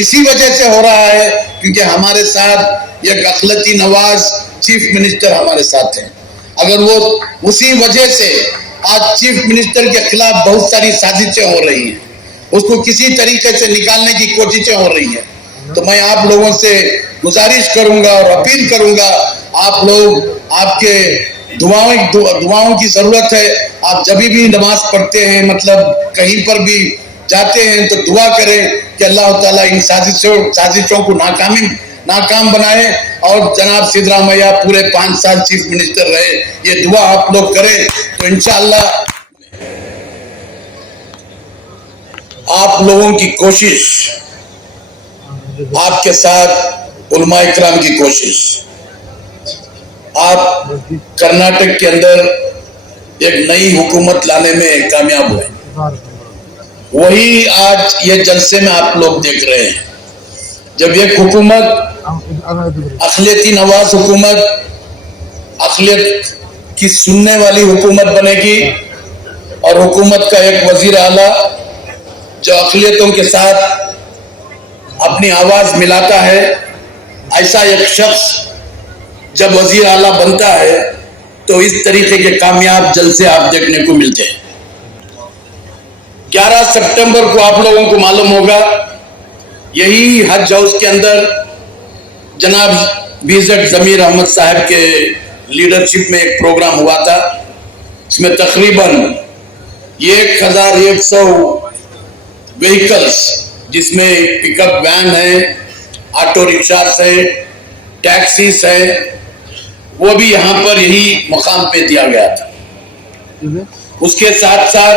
इसी वजह से हो रहा है क्योंकि हमारे साथ एक अखिलती नवाज चीफ मिनिस्टर हमारे साथ हैं। अगर वो उसी वजह से आज चीफ मिनिस्टर के खिलाफ बहुत सारी साजिशें हो रही हैं, उसको किसी तरीके से निकालने की कोशिशें हो रही हैं, तो मैं आप लोगों से गुजारिश करूंगा और अपील करूंगा, आप लोग, आपके दुआओं की जरूरत है। आप जब भी नमाज पढ़ते हैं, मतलब कहीं पर भी जाते हैं, तो दुआ करें कि अल्लाह ताला इन साजिशों को नाकाम बनाए और जनाब सिद्धरामैया पूरे 5 साल चीफ मिनिस्टर रहे, ये दुआ आप लोग करें तो इंशाअल्लाह आप लोगों की कोशिश, आपके साथ उलमा इकराम की कोशिश, आप कर्नाटक के अंदर एक नई हुकूमत लाने में कामयाब हुए, वही आज ये जलसे में आप लोग देख रहे हैं। जब एक हुकूमत अखिलती नवाज हुकूमत, अखिलत की सुनने वाली हुकूमत बनेगी और हुकूमत का एक वजीर आला जो अखिलतों के साथ अपनी आवाज मिलाता है, ऐसा एक शख्स जब वजीर आला बनता है तो इस तरीके के कामयाब जलसे आप देखने को मिलते हैं। 11 सितंबर को आप लोगों को मालूम होगा, यही हज हाउस के अंदर जनाब बीजेड जमीर अहमद साहब के लीडरशिप में एक प्रोग्राम हुआ था। इसमें तकरीबन 1100 व्हीकल्स, जिसमें पिकअप वैन है, ऑटो रिक्शा है, टैक्सीज है, वो भी यहाँ पर यही मुकाम पे दिया गया था। उसके साथ साथ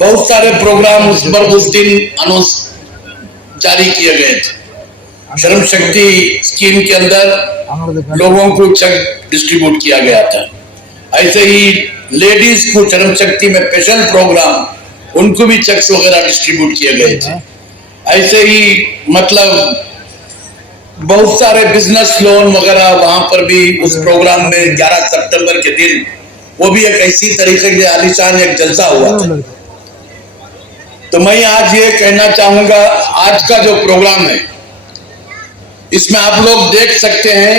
बहुत सारे प्रोग्राम उस दिन अनाउंस जारी किए गए थे। श्रम शक्ति स्कीम के अंदर लोगों को चेक डिस्ट्रीब्यूट किया गया था। ऐसे ही लेडीज को श्रम शक्ति में स्पेशल प्रोग्राम, उनको भी चेक्स वगैरह डिस्ट्रीब्यूट किए गए थे। ऐसे ही मतलब बहुत सारे बिजनेस लोन वगैरह वहां पर भी उस प्रोग्राम में 11 सितंबर के दिन वो भी एक ऐसी तरीके से आलीशान एक जलसा हुआ था। तो मैं आज ये कहना चाहूंगा, आज का जो प्रोग्राम है इसमें आप लोग देख सकते हैं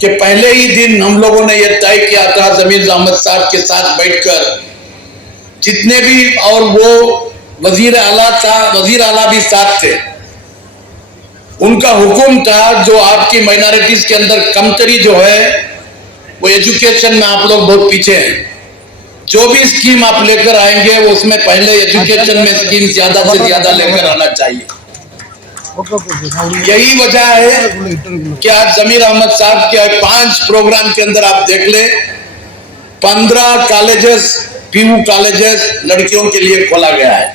कि पहले ही दिन हम लोगों ने यह तय किया था जमीर अहमद साहब के साथ बैठकर, जितने भी, और वो वजीर आला भी साथ थे, उनका हुक्म था जो आपकी माइनॉरिटीज के अंदर कमतरी जो है वो एजुकेशन में आप लोग बहुत पीछे हैं। जो भी स्कीम आप लेकर आएंगे वो उसमें पहले एजुकेशन में स्कीम ज्यादा से ज्यादा लेकर आना चाहिए। यही वजह है कि आज जमीर अहमद साहब के 5 प्रोग्राम के अंदर आप देख ले, 15 कॉलेजेस, पीयू कॉलेजेस लड़कियों के लिए खोला गया है।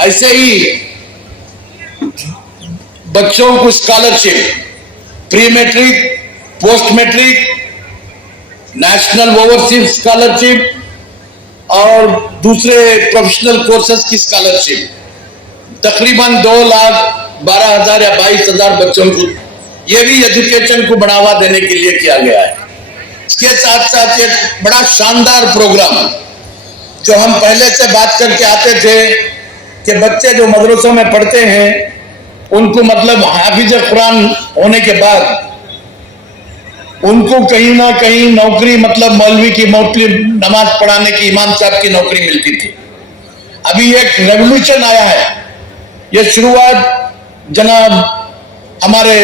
ऐसे ही बच्चों को scholarship, pre matric, post matric, national overseas scholarship और दूसरे प्रोफेशनल कोर्सेज की स्कॉलरशिप, तकरीबन 2,12,000 या 22,000 बच्चों को, ये भी एजुकेशन को बढ़ावा देने के लिए किया गया है। इसके साथ साथ एक बड़ा शानदार प्रोग्राम जो हम पहले से बात करके आते थे कि बच्चे जो मदरसों में पढ़ते हैं उनको मतलब हाफिज कुरान होने के बाद उनको कहीं ना कहीं नौकरी, मतलब मौलवी की नौकरी, नमाज पढ़ाने की, इमाम साहब की नौकरी मिलती थी। अभी एक रेवोल्यूशन आया है। यह शुरुआत जनाब हमारे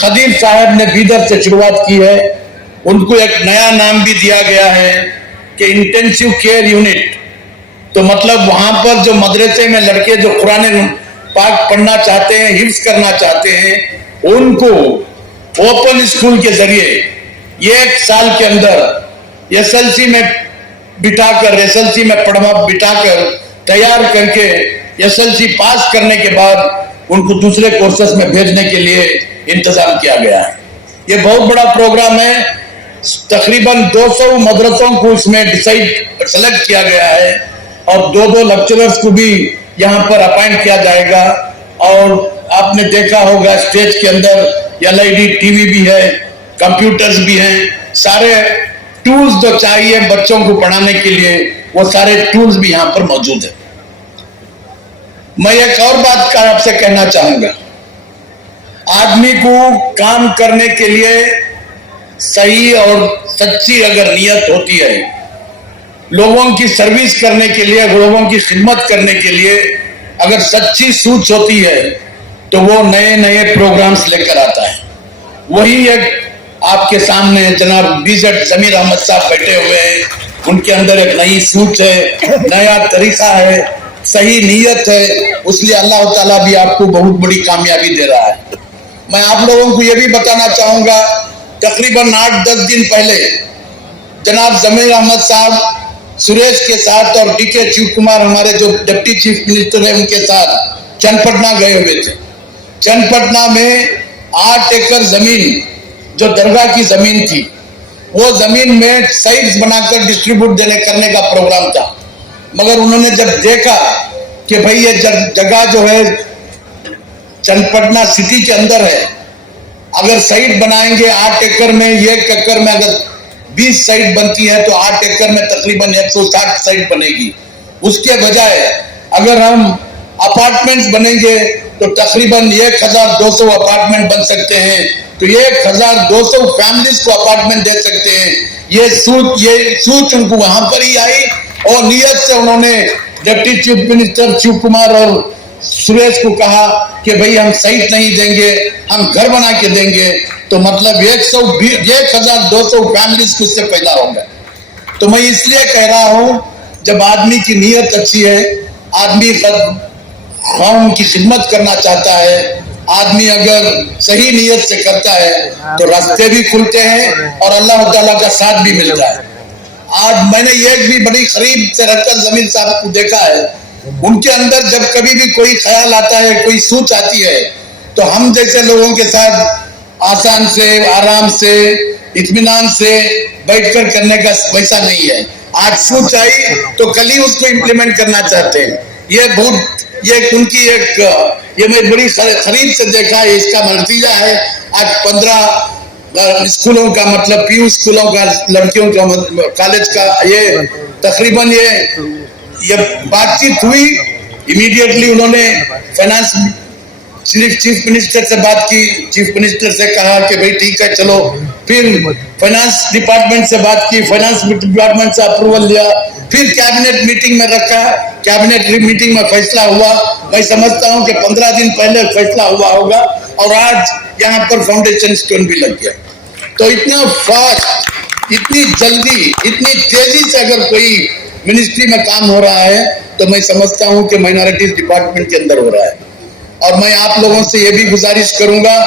खदीम साहब ने बीदर से शुरुआत की है। उनको एक नया नाम भी दिया गया है कि इंटेंसिव केयर यूनिट। तो मतलब वहां पर जो मदरसे में लड़के जो कुरान पाक पढ़ना चाहते हैं, हिफ्ज करना चाहते हैं, उनको ओपन स्कूल के जरिए 1 साल के अंदर एसएलसी में बिठाकर, एसएलसी में बिठाकर तैयार करके एसएलसी पास करने के बाद उनको दूसरे कोर्सेस में भेजने के लिए इंतजाम किया गया है। ये बहुत बड़ा प्रोग्राम है। तकरीबन 200 मदरसों को इसमें सेलेक्ट किया गया है और 2-2 लेक्चरर्स को भी यहाँ पर अपॉइंट किया जाएगा। और आपने देखा होगा स्टेज के अंदर LED टीवी भी है, कंप्यूटर्स भी हैं, सारे टूल्स जो चाहिए बच्चों को पढ़ाने के लिए वो सारे टूल्स भी यहाँ पर मौजूद है। मैं एक और बात का आपसे कहना चाहूंगा, आदमी को काम करने के लिए सही और सच्ची अगर नियत होती है, लोगों की सर्विस करने के लिए, लोगों की खिदमत करने के लिए अगर सच्ची सोच होती है, तो वो नए नए प्रोग्राम्स लेकर आता है। वही एक आपके सामने जनाब बीजेट जमीर अहमद साहब बैठे हुए हैं, उनके अंदर एक नई सोच है, नया तरीका है, सही नीयत है, इसलिए अल्लाह ताला भी आपको बहुत बड़ी कामयाबी दे रहा है। मैं आप लोगों को यह भी बताना चाहूंगा, तकरीबन 8-10 दिन पहले जनाब जमीर अहमद साहब सुरेश के साथ और डीके शिव कुमार हमारे जो डिप्टी चीफ मिनिस्टर है उनके साथ चन्नपटना गए हुए थे। चन्नपटना में 8 एकड़ जमीन जो दरगाह की जमीन थी, वो जमीन में साइट्स बनाकर डिस्ट्रीब्यूट करने का प्रोग्राम था। मगर उन्होंने जब देखा कि भाई ये जगह जो है चन्नपटना सिटी के अंदर है, अगर साइट बनाएंगे 8 एकड़ में, 1 एकड़ में अगर 20 साइट बनती है तो 8 एकड़ में तकरीबन 160 साइट बनेगी। उसके बजाय अगर हम अपार्टमेंट्स बनेंगे तो तकरीबन 1200 अपार्टमेंट बन सकते हैं, तो 1200 फैमिलीज को अपार्टमेंट दे सकते हैं। ये सोच उनको वहां पर ही आई और नियत से उन्होंने deputy chief minister Shiv Kumar और सुरेश को कहा कि भाई हम साइट नहीं देंगे, हम घर बना के देंगे। तो मतलब 1200 फैमिलीज को इससे पैदा होंगे। तो मैं इसलिए कह रहा हूं, जब आदमी की नीयत अच्छी है, आदमी कौम की खिदमत करना चाहता है, आदमी अगर सही नीयत से करता है तो रास्ते भी खुलते हैं और अल्लाह ताला का साथ भी मिलता है। आज मैंने ये भी बड़ी करीब से रखकर जमीर साहब को देखा है, उनके अंदर जब कभी भी कोई ख्याल आता है, कोई सोच आती है, तो हम जैसे लोगों के साथ आसान से, आराम से, इत्मीनान से बैठकर करने का वैसा नहीं है। आज सोच आई तो कल ही उसको इम्प्लीमेंट करना चाहते हैं। ये उनकी ये मैं बड़ी करीब से देखा है, इसका नतीजा है। आज 15 स्कूलों का मतलब पीयू स्कूलों का लड़कियों का कॉलेज का ये तकरीबन ये बातचीत हुई। इमीडिएटली उन्होंने फाइनेंस चीफ मिनिस्टर से बात की, चीफ मिनिस्टर से कहा कि भाई ठीक है चलो, फिर फाइनेंस डिपार्टमेंट से बात की, फाइनेंस डिपार्टमेंट से अप्रूवल लिया, फिर कैबिनेट मीटिंग में रखा, कैबिनेट मीटिंग में फैसला हुआ। मैं समझता हूं कि 15 दिन पहले फैसला हुआ होगा और आज यहाँ पर फाउंडेशन स्टोन भी लग गया। तो इतना फास्ट, इतनी जल्दी, इतनी तेजी से अगर कोई मिनिस्ट्री में काम हो रहा है तो मैं समझता हूं कि माइनॉरिटीज डिपार्टमेंट के अंदर हो रहा है। और मैं आप लोगों से ये भी गुजारिश करूंगा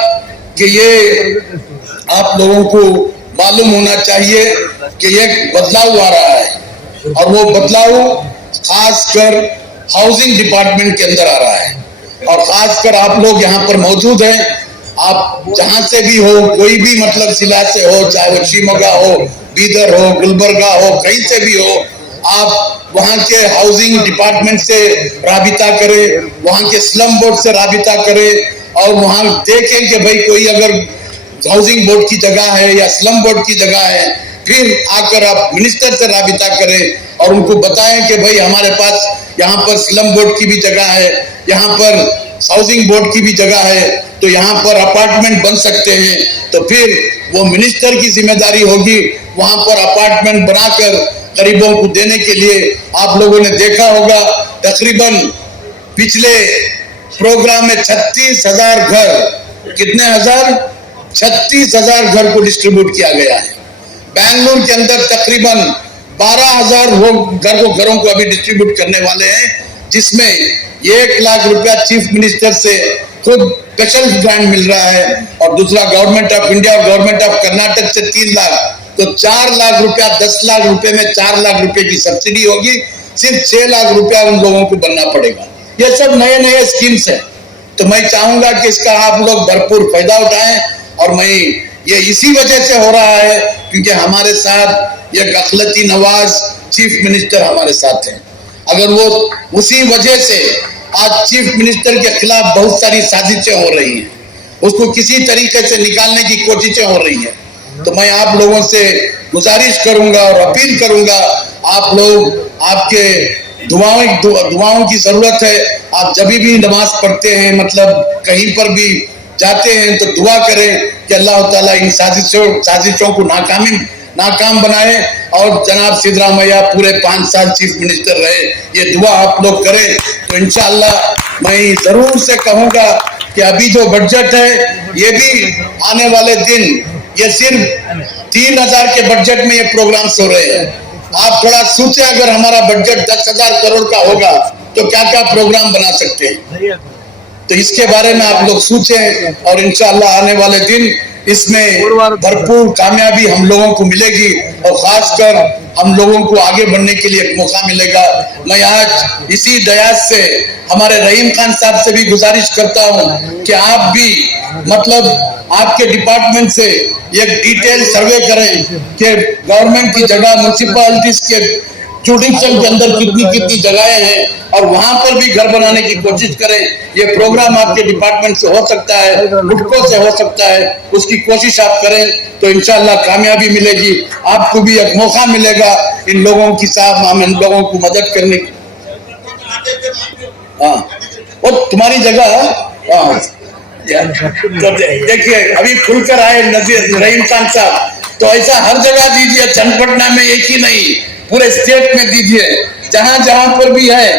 कि ये आप लोगों को मालूम होना चाहिए कि ये बदलाव आ रहा है और वो बदलाव खासकर हाउसिंग डिपार्टमेंट के अंदर आ रहा है। और खासकर आप लोग यहाँ पर मौजूद हैं, आप जहां से भी हो, कोई भी मतलब जिला से हो, चाहे वो शिमोगा हो, बीदर हो, गुलबर्गा हो, कहीं से भी हो, आप वहां के हाउसिंग डिपार्टमेंट से राबिता करें, वहां के स्लम बोर्ड से राबिता करें और वहां देखें कि भाई कोई अगर हाउसिंग बोर्ड की जगह है या स्लम बोर्ड की जगह है, फिर आकर आप मिनिस्टर से राबिता करें और उनको बताएं कि भाई हमारे पास यहाँ पर स्लम बोर्ड की भी जगह है, यहाँ पर हाउसिंग बोर्ड की भी जगह है, तो यहाँ पर अपार्टमेंट बन सकते हैं। तो फिर वो मिनिस्टर की जिम्मेदारी होगी वहां पर अपार्टमेंट बनाकर गरीबों को देने के लिए। आप लोगों ने देखा होगा तकरीबन पिछले प्रोग्राम में 36,000 घर, कितने हजार, 36,000 घर को डिस्ट्रीब्यूट किया गया है। बेंगलुरु के अंदर तकरीबन 12,000 घरों को अभी डिस्ट्रीब्यूट करने वाले हैं, जिसमें 1 लाख रुपया चीफ मिनिस्टर से खुद स्पेशल ग्रांट मिल रहा है और दूसरा गवर्नमेंट ऑफ इंडिया और गवर्नमेंट ऑफ कर्नाटक से 3 लाख, तो 4 लाख रुपया, 10 लाख रुपए में 4 लाख रुपए की सब्सिडी होगी। सिर्फ 6 लाख रुपया उन लोगों को बनना पड़ेगा। ये सब नए नए स्कीम्स हैं। तो मैं चाहूंगा कि इसका आप लोग भरपूर फायदा उठाएं और मैं ये इसी वजह से हो रहा है क्योंकि हमारे साथ ये गफलती नवाज चीफ मिनिस्टर हमारे साथ हैं। अगर वो उसी वजह से आज चीफ मिनिस्टर के खिलाफ बहुत सारी साजिशें हो रही हैं, उसको किसी तरीके से निकालने की कोशिशें हो रही हैं, तो मैं आप लोगों से गुजारिश करूंगा और अपील करूंगा, आप लोग आपके दुआओं की जरूरत है। आप जब भी नमाज पढ़ते हैं, मतलब कहीं पर भी जाते हैं, तो दुआ करें कि अल्लाह ताला इन साजिशों को नाकाम बनाए और जनाब सिद्धरामैया पूरे 5 साल चीफ मिनिस्टर रहे। ये दुआ आप लोग करें तो इंशाअल्लाह मैं जरूर से कहूंगा कि अभी जो बजट है ये भी आने वाले दिन, ये सिर्फ 3000 के बजट में ये प्रोग्राम्स हो रहे हैं। आप थोड़ा सोचे, अगर हमारा बजट 10,000 करोड़ का होगा तो क्या क्या प्रोग्राम बना सकते हैं। तो इसके बारे में आप लोग सोचें और इंशाअल्लाह आने वाले दिन इसमें भरपूर कामयाबी हम लोगों को मिलेगी और खासकर हम लोगों को आगे बढ़ने के लिए एक मौका मिलेगा। मैं आज इसी दयाज से हमारे रहीम खान साहब से भी गुजारिश करता हूं कि आप भी मतलब आपके डिपार्टमेंट से एक डिटेल सर्वे करें कि गवर्नमेंट की जगह, म्युनिसिपैलिटीज के जुडिशल के अंदर कितनी जगहें हैं और वहां पर भी घर बनाने की कोशिश करें। ये प्रोग्राम आपके डिपार्टमेंट से हो सकता है, गुटकों से हो सकता है, उसकी कोशिश आप करें तो इंशाअल्लाह कामयाबी मिलेगी। आपको भी एक मौका मिलेगा इन लोगों की साथ हम इन लोगों को मदद करने की। हाँ, और तुम्हारी जगह तो देखिए अभी खुलकर आए नजीर रहीम खान साहब, तो ऐसा हर जगह दीजिए, चन्नपटना में एक ही नहीं, पूरे स्टेट में दीजिए, जहां जहां पर भी है।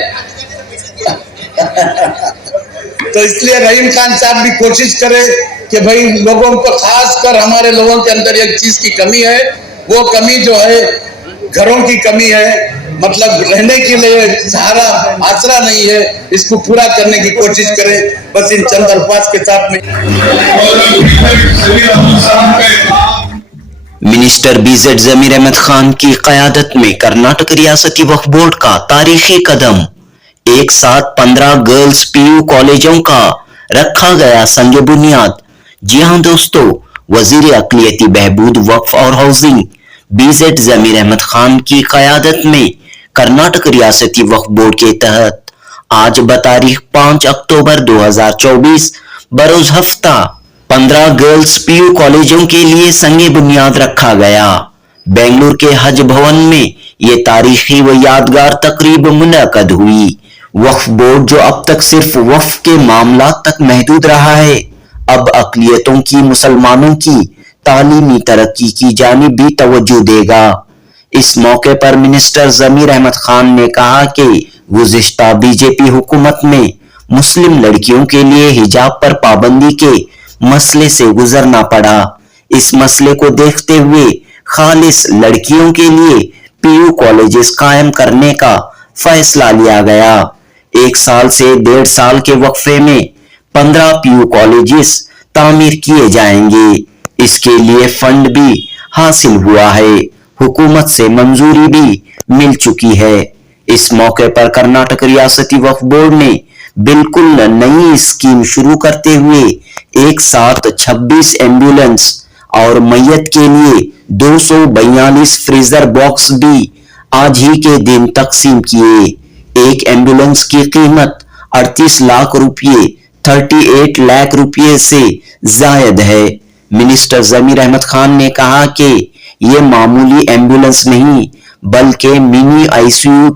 तो इसलिए रहीम खान साहब भी कोशिश करें कि भाई लोगों को, खासकर हमारे लोगों के अंदर एक चीज की कमी है, वो कमी जो है घरों की कमी है, मतलब रहने के लिए सहारा आसरा नहीं है, इसको पूरा करने की कोशिश करें। बस इन चंद अल्फाज के साथ में मिनिस्टर बीजेड जमीर अहमद खान की क़यादत में कर्नाटक रियासती वक्फ बोर्ड का तारीखी कदम। एक साथ 15 गर्ल्स पीयू कॉलेजों का रखा गया संग बुनियाद। जी हां दोस्तों, वजीर अक़लियती बहबूद, वक्फ और हाउसिंग बीजेड जमीर अहमद खान की क़यादत में कर्नाटक रियासती वक्फ बोर्ड के तहत आज बतारीख 5 अक्टूबर 2024 बरोज हफ्ता 15 गर्ल्स पीयू कॉलेजों के लिए संगे बुनियाद रखा गया। बेंगलुरु के हज भवन में ये तारीखी व यादगार तकरीब मुनअक़द हुई। वक्फ बोर्ड जो अब तक सिर्फ वक्फ के मामला तक महदूद रहा है, अब अक़लियतों की, मुसलमानों की तालीमी तरक्की की जानिब भी तवज्जो देगा। इस मौके पर मिनिस्टर जमीर अहमद खान ने कहा कि गुज़िश्ता बीजेपी हुकूमत में मुस्लिम लड़कियों के लिए हिजाब पर पाबंदी के मसले से गुजरना पड़ा। इस मसले को देखते हुए खालिस लड़कियों के लिए पीयू कॉलेजेस कायम करने का फैसला लिया गया। 1 साल से 1.5 साल के वक्फे में 15 पीयू कॉलेजेस तामीर किए जाएंगे। इसके लिए फंड भी हासिल हुआ है, हुकूमत से मंजूरी भी मिल चुकी है। इस मौके पर कर्नाटक रियासती वक्फ बोर्ड ने बिल्कुल नई स्कीम शुरू करते हुए एक साथ 26 एम्बुलेंस और मैयत के लिए 242 फ्रीजर बॉक्स भी आज ही के दिन तकसीम किए। एक एम्बुलेंस की कीमत 38 लाख रुपये 38 लाख रुपये से जायद है। मिनिस्टर जमीर अहमद खान ने कहा कि ये मामूली एम्बुलेंस नहीं बल्कि मिनी आईसीयू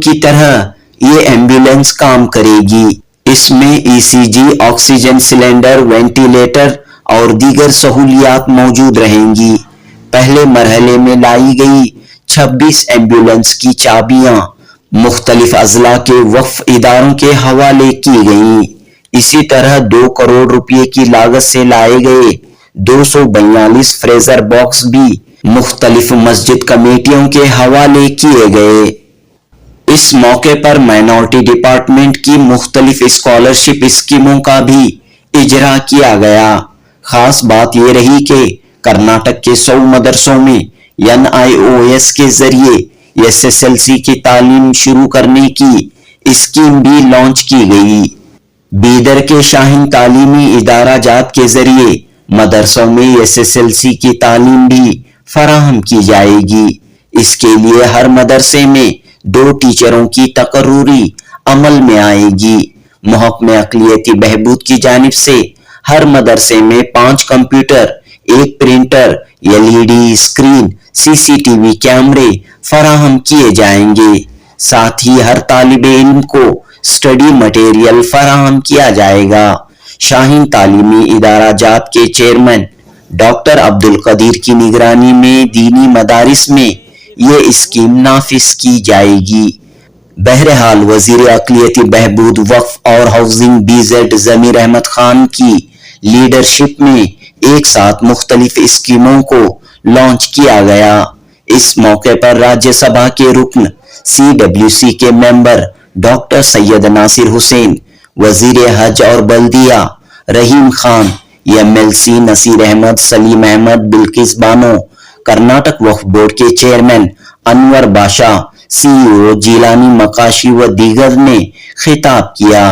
की तरह ये एम्बुलेंस काम करेगी। इसमें ईसीजी, ऑक्सीजन सिलेंडर, वेंटिलेटर और दीगर सहूलियात मौजूद रहेंगी। पहले मरहले में लाई गई 26 एम्बुलेंस की चाबियां मुख्तलिफ अजला के वक्फ इदारों के हवाले की गईं। इसी तरह 2 करोड़ रुपए की लागत से लाए गए 242 फ्रेजर बॉक्स भी मुख्तलिफ मस्जिद कमेटियों के हवाले किए गए। इस मौके पर माइनॉरिटी डिपार्टमेंट की मुख्तलिफ स्कॉलरशिप स्कीमों का भी इजरा किया गया। खास बात यह रही कि कर्नाटक के 100 मदरसों में NIOS के जरिए SSLC की तालीम शुरू करने की स्कीम भी लॉन्च की गई। बीदर के शाहीन तालीमी इदारा जात के जरिए मदरसों में SSLC की तालीम भी फराहम की जाएगी। इसके लिए हर मदरसे में 2 टीचरों की तकर्रूरी अमल में आएगी। महकमे अक़लियती बहबूद की जानिब से हर मदरसे में 5 कंप्यूटर एक प्रिंटर, एलईडी स्क्रीन, सीसीटीवी कैमरे फराहम किए जाएंगे। साथ ही हर तालिबे इल्म को स्टडी मटेरियल फराहम किया जाएगा। शाहीन तालीमी इदारा जात के चेयरमैन डॉक्टर अब्दुल कदीर की निगरानी में दीनी मदारिस में ये स्कीम नाफिज की जाएगी। बहरहाल वजीर अक़लियती बहबूद वक्फ और हाउसिंग BZ जमीर अहमद खान की लीडरशिप में एक साथ मुख्तलिफ स्कीमों को लॉन्च किया गया। इस मौके पर राज्यसभा के रुकन CWC के मेंबर डॉक्टर सैयद नासिर हुसैन, वजीर हज और बल्दिया रहीम खान, MLC नसीर अहमद, सलीम अहमद, बिल्किस बानो, कर्नाटक वक्फ बोर्ड के चेयरमैन अनवर बादशाह, CEO जिलानी मकाशी व दीगर ने खिताब किया।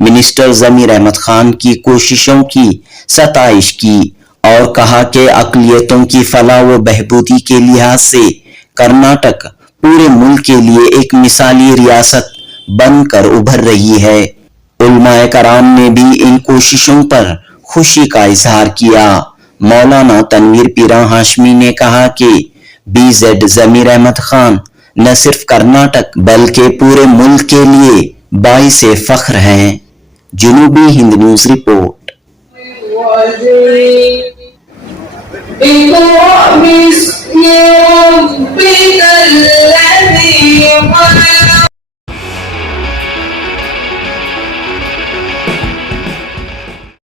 मिनिस्टर जमीर अहमद खान की कोशिशों की सताइश की और कहा कि अक़लियतों की फलाह व बहबूदी के लिहाज से कर्नाटक पूरे मुल्क के लिए एक मिसाली रियासत बनकर उभर रही है। उलमाए कराम ने भी इन कोशिशों पर खुशी का इजहार किया। मौलाना तनवीर पीरा हाशमी ने कहा कि BZ जमीर अहमद खान न सिर्फ कर्नाटक बल्कि पूरे मुल्क के लिए बाइसे फख्र हैं। जुनूबी हिंद न्यूज रिपोर्ट।